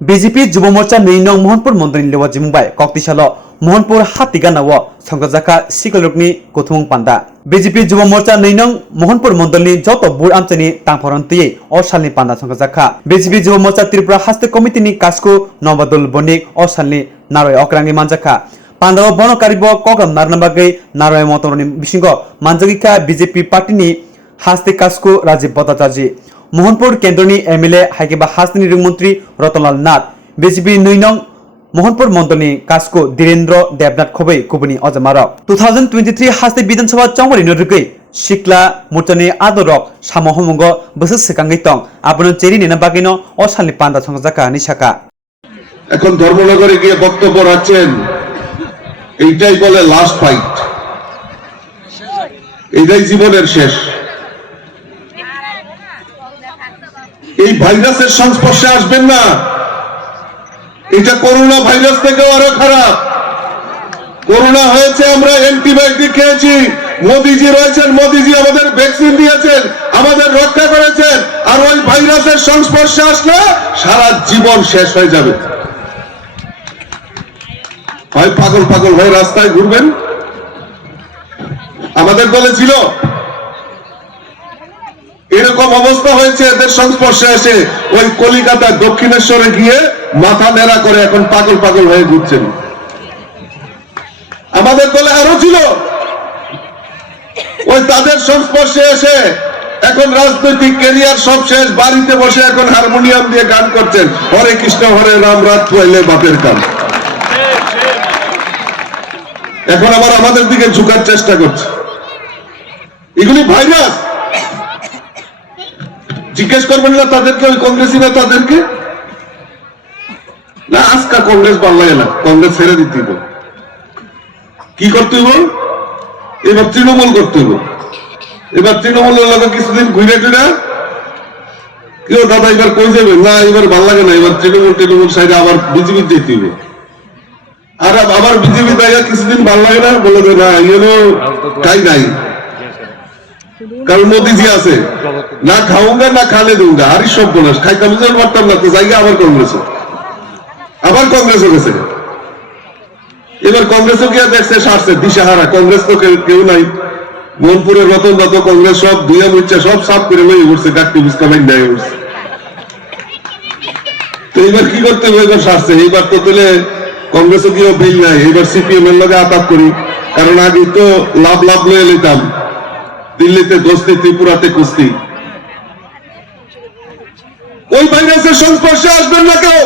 BJP যুব মোর্চা 9 নং মোহনপুর মন্দিরनि लेवा जिमुंबाय कक्तिसाल मोहनपुर हातिगानाव संगजाखा सिकलुकनि कुथुं पान्दा बिजेपि युव मोर्चा 9 नং मोहनपुर मण्डलनि जत बुर आमचनि तांफरन्तियै असालनि पान्दा संगजाखा बिजेपि युव मोर्चा त्रिपुरा हास्ते कमिटिनि कासको नवदुल बनिक असालनि नारय अक्रांनि मानजाखा पान्दाव बनकारिब कग्राम नारनाबागै नारय मतरनि बिसिंग मानजागिखा बिजेपि पार्टीनि हास्ते कासको राजीव भट्टाचार्य मोहनपुर केंद्रनि एमएलए हाइकेबा हास्तेनि मंत्री रतनलाल नाथ बिजेपि 9 नং मोहनपुर मण्डलनि कासको धीरेन्द्र देवनाथ खबै कुबुनि अजमार 2023 हास्ते विधानसभा चौमरि नरुगै सिक्ला मोर्चानि आदरक सामहमुंग बोसोर सिगाङै तं आपन चेरि नेना बागैनो असालनि पान्दा संजाखा निशाखा এখন ধর্মনগরে গিয়ে বক্তব্য রাখছেন এইটাই বলে লাস্ট ফাইট এইটাই জীবনের শেষ এই ভাইরাসের সংস্পর্শে আসবেন না এটা করোনা ভাইরাস থেকেও আরো খারাপ করোনা হয়েছে আমরা অ্যান্টিবায়োটিক খেয়েছি মোদিজি রয়েছেন মোদিজি আমাদের ভ্যাকসিন দিয়েছেন আমাদের রক্ষা করেছেন আর ওই ভাইরাসের সংস্পর্শে আসলে সারা জীবন শেষ হয়ে যাবে হয় পাগল পাগল হয়ে রাস্তায় ঘুরবেন আমাদের দলে ছিল এরকম অবস্থা হয়েছে এদের সংস্পর্শে এসে ওই কলিকাতা দক্ষিণেশ্বরে গিয়ে মাথা নেড়া করে এখন পাগল পাগল হয়ে ঘুরছেন আমাদের দলে আরো ছিল ওই তাদের সংস্পর্শে এসে এখন রাজনৈতিক ক্যারিয়ার সব শেষ বাড়িতে বসে এখন হারমোনিয়াম দিয়ে গান করছেন হরে কৃষ্ণ হরে রাম রাত পোয়াইলে বাপের কাম এখন আবার আমাদের দিকে ঝুঁকার চেষ্টা করছে এগুলি ভাইরাস জিজ্ঞেস করবেন না তাদেরকে ওই কংগ্রেসী না তাদেরকে না আজকা কংগ্রেস ভালো লাগে না কংগ্রেস ছেড়ে দিতে হবে কি করতে হবে এবার তৃণমূল করতে হবে এবার তৃণমূলের লোক কিছুদিন ঘুরে টুরে কেউ দাদা এবার কই যাবে না এবার ভালো লাগে না এবার তৃণমূল সাইডে আবার বিজেপি যেতে হবে আর আবার বিজেপি দাইয়া কিছুদিন ভালো লাগে না বলে দেয় না ইয়েনো তাই নাই কারণ মোদীজি আছে না খাওঙ্গা না খালে দুঙ্গা আর সব বলাস খাইতাম পারতাম না তো জায়গা আবার কংগ্রেসও গেছে এবার কংগ্রেসও গিয়ে দেখছে সারছে দিশাহারা কংগ্রেস তো কেউ নাই মনপুরের রতন দত কংগ্রেস সব দুইয়া মুচ্ছা সব সাফ করে লয়ে উঠছে গাড়ি বুঝতে পারি নাই উঠছে তো এবার কি করতে হবে এবার সারছে এইবার তো তাহলে কংগ্রেসও গিয়েও বিল নাই এবার সিপিএম এর লগে আতাপ করি কারণ আগে তো লাভ লয়ে নিতাম দিল্লিতে দোস্তি ত্রিপুরাতে কুস্তি ওই ভাইরাসের সংস্পর্শে আসবেন না কেউ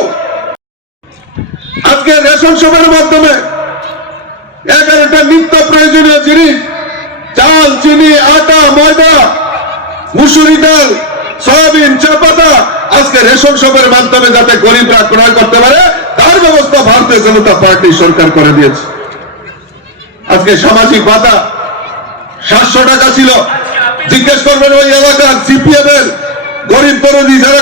আজকে রেশন শপের মাধ্যমে 11টা নিত্য প্রয়োজনীয় জিনিস চাল চিনি আটা ময়দা মুসুরি ডাল সয়াবিন চা পাতা আজকে রেশন শপের মাধ্যমে যাতে গরিবরা ক্রয় করতে পারে তার ব্যবস্থা ভারতীয় জনতা পার্টি সরকার করে দিয়েছে আজকে সামাজিক ভাতা 700 টাকা ছিল জিজ্ঞেস করবেন ওই এলাকার সিপিএম এর গরিব তরুণী যারা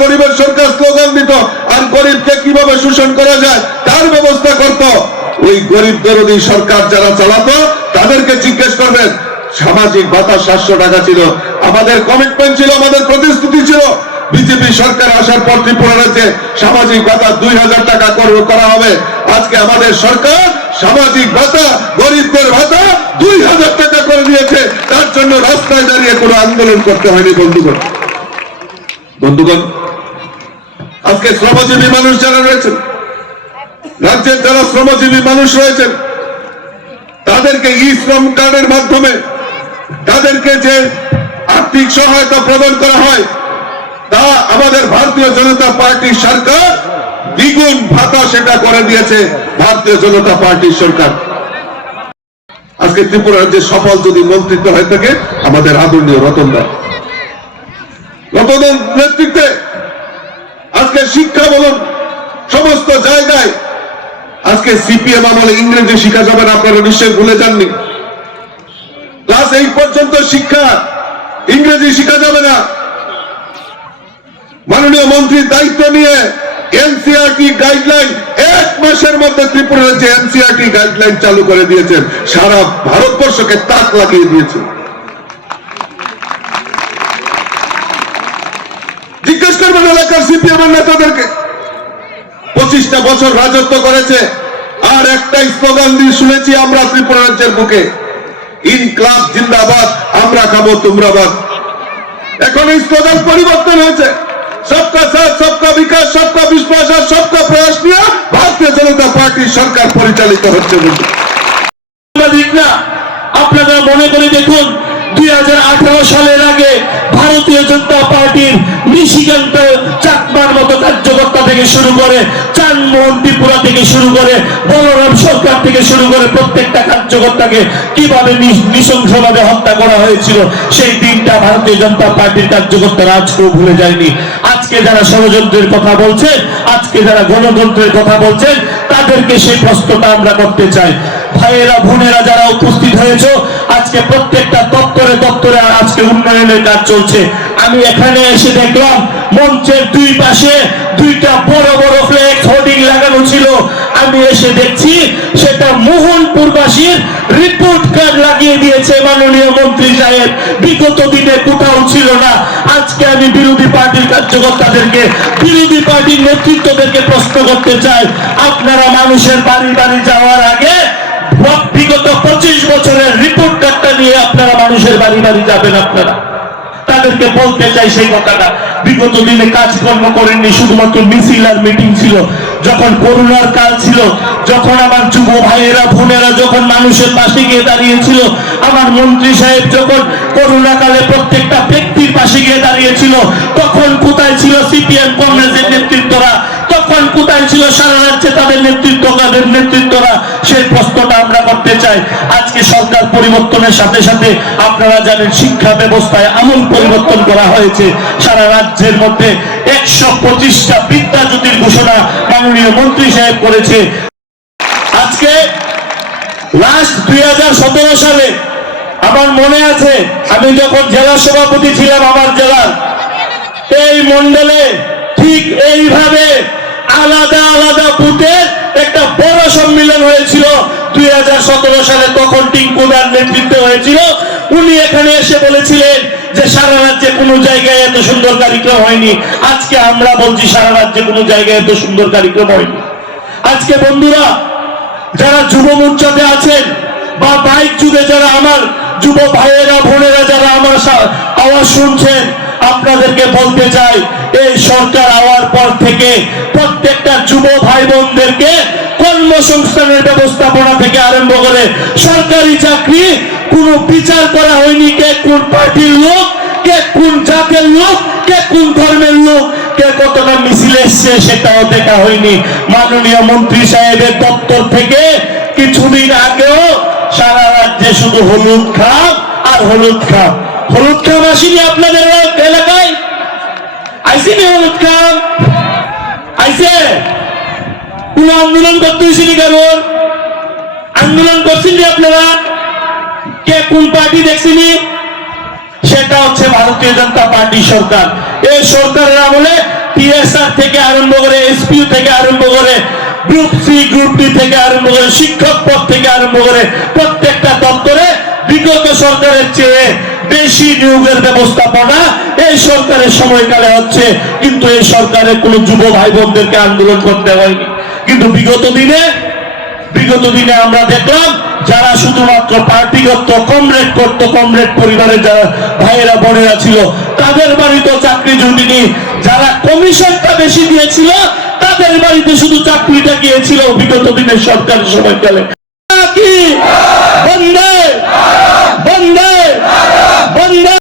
গরিবের সরকার স্লোগান দিত আর গরিবকে কিভাবে শোষণ করা যায় তার ব্যবস্থা করত ওই গরিব তরুণী সরকার যারা চালাতো তাদেরকে জিজ্ঞেস করবেন সামাজিক ভাতা 700 টাকা ছিল আমাদের কমিটমেন্ট ছিল আমাদের প্রতিশ্রুতি ছিল বিজেপি সরকার আসার পর ত্রিপুরা রাজ্যে সামাজিক ভাতা 2000 টাকা করা হবে আজকে আমাদের সরকার সামাজিক ভাতা গরিবদের ভাতা 2000 টাকা করে দিয়েছে তার জন্য রাস্তায় দাঁড়িয়ে কোনো আন্দোলন করতে হয়নি বন্ধুগণ আজকে শ্রমজীবী মানুষ যারা রয়েছেন রাজ্যের যারা শ্রমজীবী মানুষ রয়েছেন তাদেরকে ই শ্রম কার্ডের মাধ্যমে তাদেরকে যে আর্থিক সহায়তা প্রদান করা হয় তা আমাদের ভারতীয় জনতা পার্টির সরকার দ্বিগুণ ভাতা সেটা করে দিয়েছে ভারতীয় জনতা পার্টির সরকার আজকে ত্রিপুরা রাজ্যের সফল যদি মন্ত্রিত্ব হয়ে থাকে আমাদের আদরণীয় রতনদার নেতৃত্বে আজকে শিক্ষা বলুন সমস্ত জায়গায় আজকে সিপিএম আমলে ইংরেজি শিক্ষা যাবে না আপনারা নিশ্চয়ই ভুলে যাননি ক্লাস 8 পর্যন্ত শিক্ষা ইংরেজি শিক্ষা যাবে না মাননীয় মন্ত্রীর দায়িত্ব নিয়ে এনসিআরটি গাইডলাইন 1 মাসের মধ্যে ত্রিপুরা রাজ্যে এনসিআরটি গাইডলাইন চালু করে দিয়েছেন সারা ভারতবর্ষকে তাক লাগিয়ে দিয়েছে জিজ্ঞেস করবেন এলাকার সিপিএম এর নেতাদেরকে 25টা বছর রাজত্ব করেছে, আর একটাই স্লোগান দিয়ে শুনেছি আমরা ত্রিপুরা রাজ্যের বুকে, ইনকলাব জিন্দাবাদ, আমরা খাবো তোমরা বাদ। এখন এই স্লোগান পরিবর্তন হয়েছে, সবকা সাথ সবকা বিকাশ সবকা বিশ্বাস আর সবকা প্রয়াস নিয়ে ভারতীয় জনতা পার্টির সরকার পরিচালিত হচ্ছে। আপনারা মনে করে দেখুন 2018 সালের আগে ভারতীয় জনতা পার্টির নিশিকান্ত চাকমার মতো কার্যকর্তা থেকে শুরু করে চানমোহন ত্রিপুরা থেকে শুরু করে বলরাম সরকার থেকে শুরু করে প্রত্যেকটা কার্যকর্তাকে কিভাবে নৃশংসভাবে হত্যা করা হয়েছিল, সেই দিনটা ভারতীয় জনতা পার্টির কার্যকর্তারা আজকেও ভুলে যায়নি। আজকে যারা ষড়যন্ত্রের কথা বলছেন, আজকে যারা গণতন্ত্রের কথা বলছেন, তাদেরকে সেই প্রশ্নটা আমরা করতে চাই। ভাইয়েরা বোনেরা যারা উপস্থিত হয়েছে, আজকে প্রত্যেকটা দপ্তরে দপ্তরে আজকে উন্নয়নের কাজ চলছে। আমি এখানে এসে দেখলাম মঞ্চের দুই পাশে দুইটা বড় বড় ফ্লেক্স হোর্ডিং লাগানো ছিল। আমি এসে দেখছি সেটা মোহনপুরবাসীর রিপোর্ট কার্ড লাগিয়ে দিয়েছে মাননীয় মন্ত্রী সাহেব, বিগত দিনে কোথাও ছিল না। আজকে আমি বিরোধী পার্টির কার্যকর্তাদেরকে, বিরোধী পার্টির নেতৃত্বদেরকে প্রশ্ন করতে চাই, আপনারা মানুষের বাড়ি বাড়ি যাওয়ার আগে বিগত 25 বছরের রিপোর্ট কার্ডটা নিয়ে আপনারা মানুষের বাড়ি বাড়ি যাবেন? আপনারা তাদেরকে বলতে চাই সেই কথাটা। বিগত দিনে কাজকর্ম করেননি, শুধুমাত্র মিছিল আর মিটিং ছিল। যখন করোনার কাল ছিল, যখন আমার যুব ভাইয়েরা বোনেরা যখন মানুষের পাশে গিয়ে দাঁড়িয়েছিল, আমার মন্ত্রী সাহেব যখন করোনা কালে প্রত্যেকটা ব্যক্তির পাশে গিয়ে দাঁড়িয়েছিল, তখন কোথায় ছিল সিপিএম কংগ্রেসের নেতৃত্বরা? তখন কোথায় ছিল সারা রাজ্যে তাদের নেতৃত্বরা? সেই প্রশ্নটা আমরা করতে চাই। আজকে সরকার পরিবর্তনের সাথে সাথে আপনারা জানেন শিক্ষা ব্যবস্থায় আমূল পরিবর্তন করা হয়েছে। সারা রাজ্যের মধ্যে 125টা বিদ্যাজ্যোতির ঘোষণা মাননীয় মন্ত্রী সাহেব করেছে। আজকে লাস্ট 2017 সালে আমার মনে আছে, আমি যখন জেলা সভাপতি ছিলাম আমার জেলার, এই মন্ডলে ঠিক এইভাবে আলাদা আলাদা বুথের একটা বড় সম্মেলন হয়েছিল 2017 সালে। তখন টিঙ্কুদার নেতৃত্বে হয়েছিল। উনি এখানে এসে বলেছিলেন যে সারা রাজ্যে কোনো জায়গায় এত সুন্দর কার্যক্রম হয়নি। আজকে আমরা বলছি সারা রাজ্যে কোনো জায়গায় এত সুন্দর কার্যক্রম হয়নি। আজকে বন্ধুরা যারা যুব মোর্চাতে আছেন বা বাইক যুগে যারা আমার যুব ভাইয়েরা বোনেরা যারা আমার আওয়াজ শুনছেন, আপনাদেরকে বলতে চাই, এই সরকার আওয়ার পর থেকে প্রত্যেকটা যুব ভাই বোনদেরকে কর্মসংস্থানের ব্যবস্থাপনা থেকে আরম্ভ করে সরকারি চাকরি কোনো বিচার করা হয়নি। কে কোন পার্টির লোক, কে কোন জাতের লোক, কে কোন ধর্মের লোক, কে কতটা মিছিল এসছে সেটাও দেখা হয়নি। মাননীয় মন্ত্রী সাহেবের দপ্তর থেকে কিছুদিন আগেও সারা রাজ্যে শুধু হলুদ খাম আর হলুদ খাম। হলুদ খাম আসেনি আপনাদের এলাকায়? আইসিনি হলুদ খাম? আইসে? কোন আন্দোলন করতে হয়েছিনি? কারণ আন্দোলন করছেন আপনারা? কে কোন পার্টি দেখছিনি? সেটা হচ্ছে ভারতীয় জনতা পার্টি সরকার। এই সরকারের আমলে টিএসআর থেকে আরম্ভ করে, এসপিইউ থেকে আরম্ভ করে, গ্রুপ সি গ্রুপ ডি থেকে আরম্ভ করে, শিক্ষক পদ থেকে আরম্ভ করে প্রত্যেকটা দপ্তরে বিগত সরকারের চেয়ে বেশি নিয়োগের ব্যবস্থাপনা এই সরকারের সময়কালে হচ্ছে। কিন্তু এই সরকারের কোন যুব ভাই বোনদেরকে আন্দোলন করতে হয়নি। কিন্তু বিগত দিনে আমরা দেখলাম যারা শুধুমাত্র পার্টিগত কমরেড করতো, কমরেড পরিবারের যারা ভাইয়েরা বোনেরা ছিল, তাদের বাড়িতে চাকরি জুটিনি। যারা কমিশনটা বেশি দিয়েছিল তাদের বাড়িতে শুধু চাকরিটা গিয়েছিল বিগত দিনের সরকারের সময়কালে। কি বন্দে